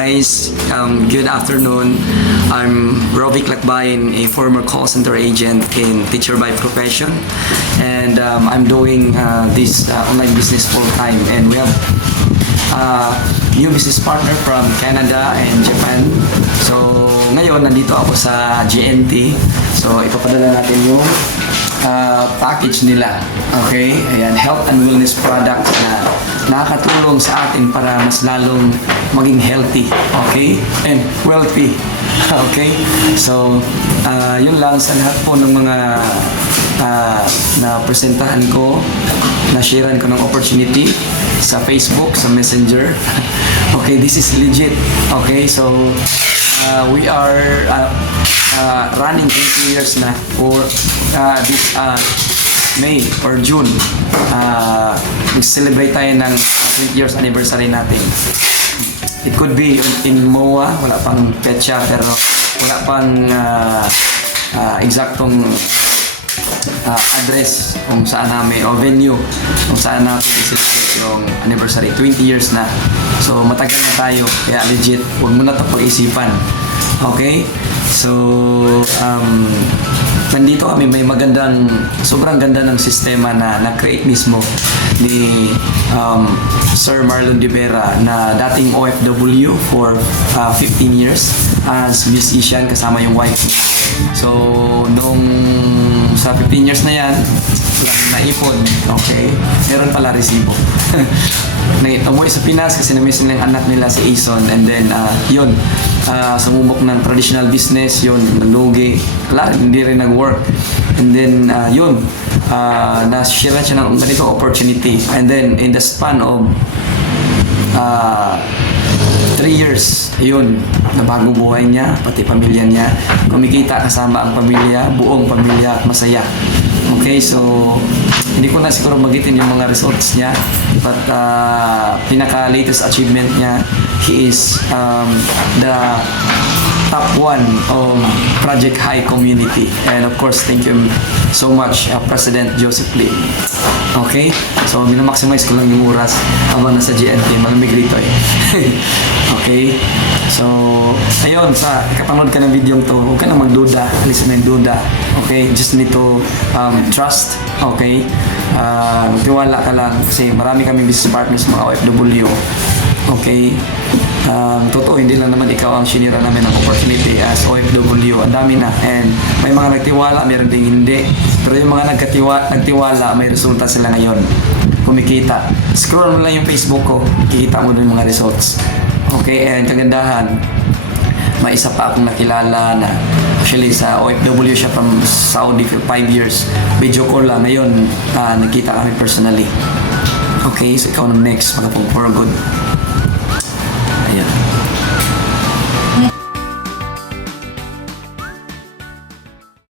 guys, good afternoon. I'm Rovic Lakbayin, a former call center agent in Teacher by Profession, and I'm doing this online business full time. And we have new business partner from Canada and Japan. So ngayon nandito ako sa GNT. So ipapadala natin yung package nila. Okay? Ayan, health and wellness product na nakakatulong sa atin para mas lalong maging healthy. Okay? And wealthy. Okay? So, yun lang sa lahat po ng mga na-presentahan ko, na-sharean ko ng opportunity sa Facebook, sa Messenger. Okay, this is legit. Okay, so we are running 20 years na for this May or June. Mag-celebrate tayo ng 20 years anniversary natin. It could be in MOA, wala pang petsa, pero wala pang eksaktong address kung saan namin o venue kung saan namin i-celebrate yung anniversary. 20 years na. So matagal na tayo, kaya legit, huwag mo na ito pag-isipan. Okay? So nandito kami, may magandang, sobrang ganda ng sistema na na-create mismo ni Sir Marlon De Vera, na dating OFW for 15 years as musician kasama yung wife niya. So nung sa 15 years na yan, walang naipon, okay? Meron pala resibo. Umuwi sa Pinas kasi na-miss nila yung anak nila si Ason, and then yun, sumubok ng traditional business, yun, nalugi, wala, hindi rin nag-work. And then yun, na-share siya ng ganito opportunity, and then in the span of 3 years, yun, nabago buhay niya, pati pamilya niya, kumikita kasama ang pamilya, buong pamilya, at masaya. Okay, so hindi ko na siguro magitin yung mga results niya, but pinaka-latest achievement niya, he is the top one of Project High Community. And of course, thank you so much, President Joseph Lee. Okay? So, minamaximize ko lang yung oras habang nasa GNT. Malamig rito eh. Okay? So, ayun, sa kapanood ka ng video to, huwag ka na magduda. Alis na yung duda. Okay? Just need to trust. Okay? Tiwala ka lang kasi marami kami business partners, mga OFW. Okay? Totoo, hindi lang naman ikaw ang sinira namin ng opportunity as OFW. Ang dami na. And may mga nagtiwala, mayroon ding hindi. Pero yung mga nagtiwala, may resulta sila ngayon. Kumikita. Scroll mo lang yung Facebook ko, kikita mo dun yung mga results. Okay? And kagandahan, may isa pa akong nakilala na actually sa OFW siya from Saudi for 5 years. Video call lang. Ngayon, nakita kami personally. Okay? So ikaw na next, for good. Ayan.